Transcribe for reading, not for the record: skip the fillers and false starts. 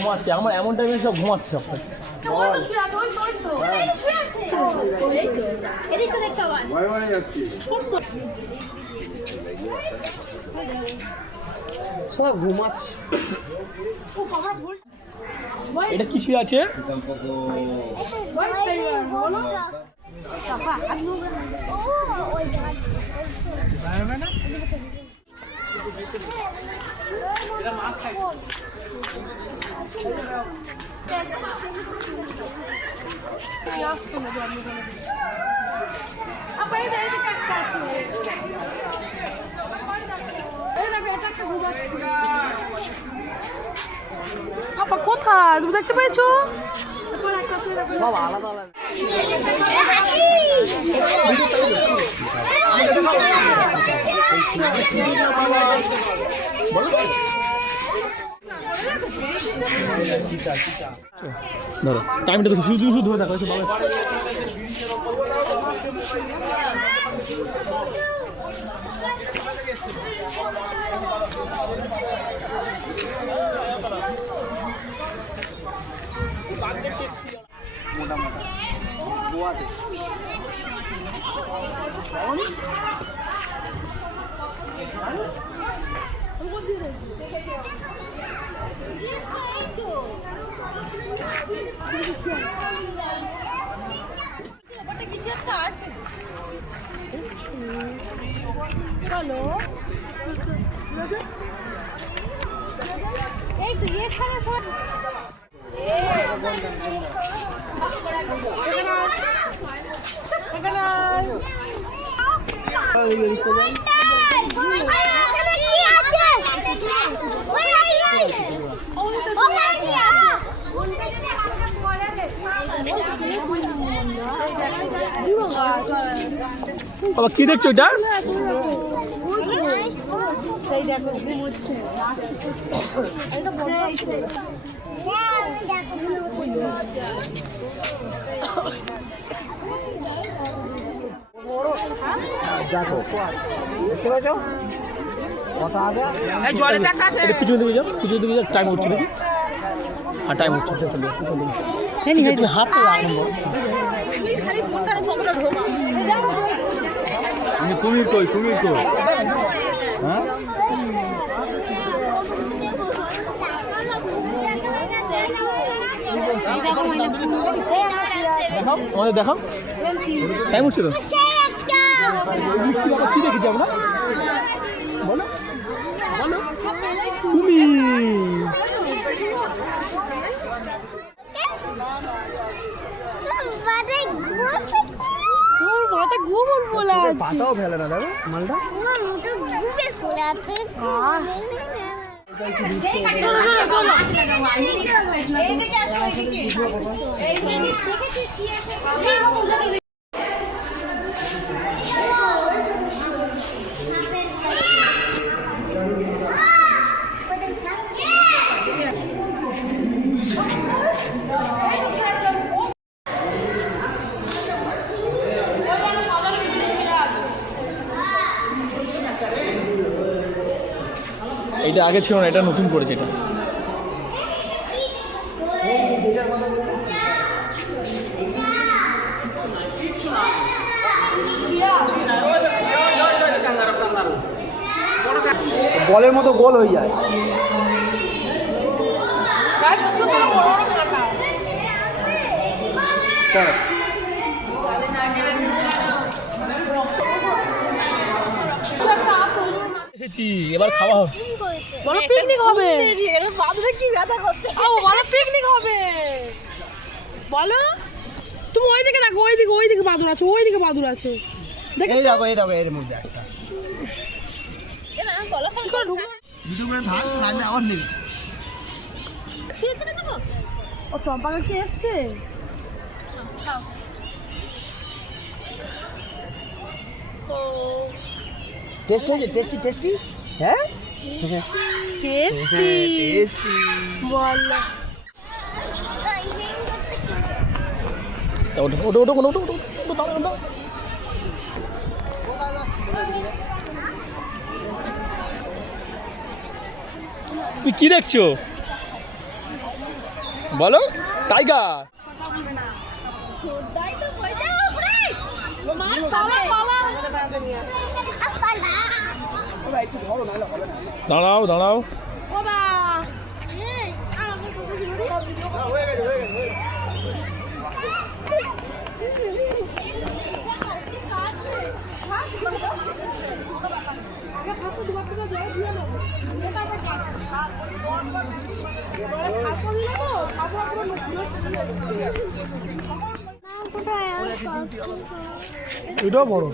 ঘুমাচ্ছে, আমার এমন টাইমে সব ঘুমাচ্ছে সব। সব ঘুমাচ্ছে। এটা কি শুয়ে আছে? কোথায় তুমি দেখতে পেয়েছো? সব আলাদা আলাদা। ধরো টাইমটা দেখো, শুধু শুধু ধরে দেখো। মোটা মোটা গোয়াতে চলো এই তো এখানে বাবা কি দেখছো এটা? সেই দেখো ঘুমোচ্ছে। দেখো দেখতে পাচ্ছ কত আগে এই জলে দেখা আছে। এটা পিছনে দিকে যাও, পিছনে দিকে যাও, টাইম হচ্ছে দেখি। হ্যাঁ টাইম হচ্ছে, পিছনে দিকে তুমি হাত আরম্ভ। কুমির কই, কুমির কই? হ্যাঁ দেখাও, আমাদের দেখাও, টাইম হচ্ছে তো। কি দেখেছি আমরা? বলো বলো তুমি। পাতাও ফেলে না দেখো মালটা। এটা আগে ছিল না, এটা নতুন করেছে এটা। বলের মতো গোল হয়ে যায়। চলো এসেছি, এবার খাওয়া হবে। বলো পিকনিক হবে। বাদুড়ে কি ব্যথা করছে? বলো পিকনিক হবে। বলো তুমি ওইদিকে দেখো, ওইদিকে বাদুড় আছে, ওইদিকে বাদুড় আছে। এই দেখো এই দেখো এর মধ্যে একটা। দুটো করে থাক, লাগলে আবার নেবে। ও চম্পাকা কি এসছে? টেস্ট হয়েছে, টেস্টি টেস্টি। হ্যাঁ টেস্টি টেস্টি বল। ওটো ওটো ওটো ওটো ওটো ওটো। তুমি কি দেখছো? বলো টাইগার। দাঁড়াও দাঁড়াও। এটাও বড়।